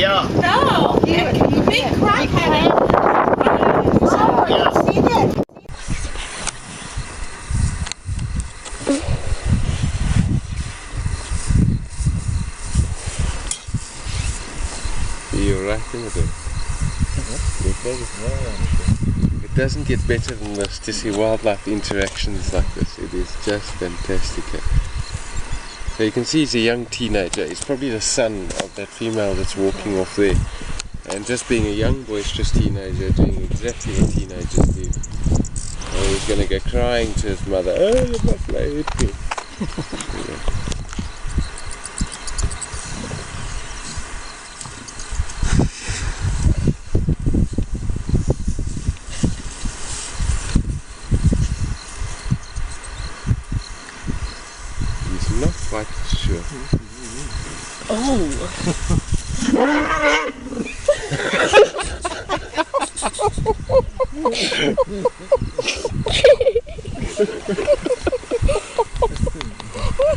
Yeah. No, big crackhead. Yeah. See that? You're right in it. It doesn't get better than this to see wildlife interactions like this. It is just fantastic. So you can see he's a young teenager. He's probably the son of that female that's walking off there. And just being a young boisterous teenager, doing exactly what teenagers do. And he's going to go crying to his mother, "Oh, my fly hit me." He's not quite sure.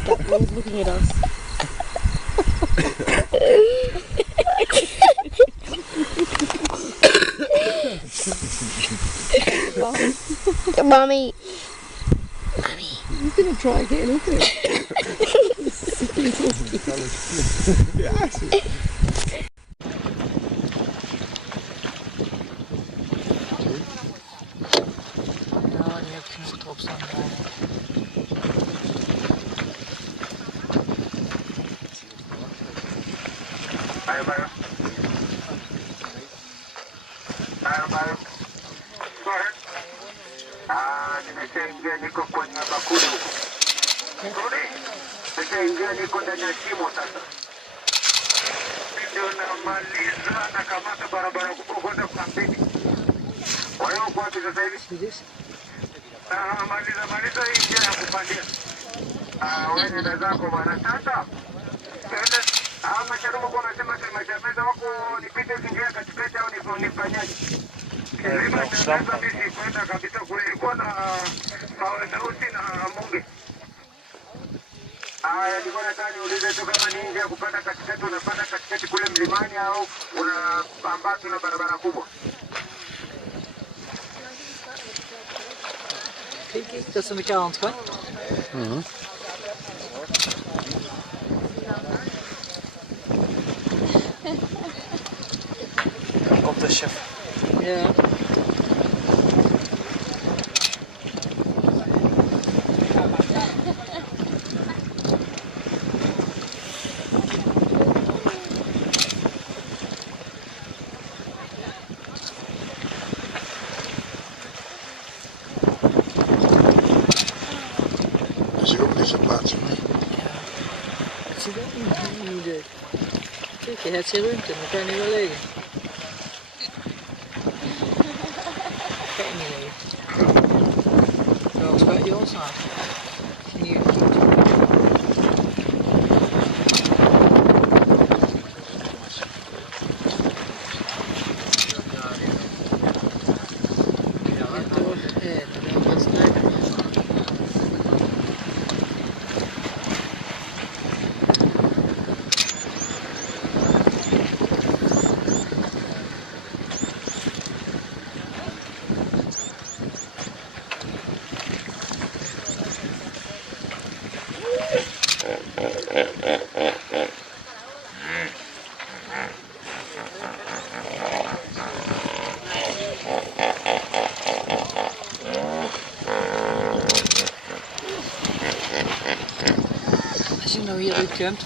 That one's looking at us. Mommy. You're going to try again, isn't it? Ja, nu heb je een stropstaan. Nimeshaingia niko kwenye bakuli huko. Nimeshaingia niko ndani ya shimo sasa. Ndio namaliza nakamata barabara kubwa kwenda kambini. Kwa hiyo kwa sasa hivi maliza hii njia ya kupandia. Wewe nenda zako bwana sasa. Masharumu kwa nasema mashameza wako nipite njia katikati au nifanyaje? Sasa mimi kwenda kabisa kule ilikuwa na mawe meusi na mbunge. Nilikuwa nataka niulize tu kama ni njia ya kupanda katikati, unapanda katikati kule mlimani au unapambana na barabara kubwa? Kijk, dat is een beetje aan het gaan. Komt de chef. Ja. Is hier ook deze plaats mee? Het zit ook niet idee. Kijk, je hebt zijn ruimte, dan kan je niet wel liggen. Kan je niet liggen. Wel, spuit je ons aan. Hier. Als je nou hier uitkomt.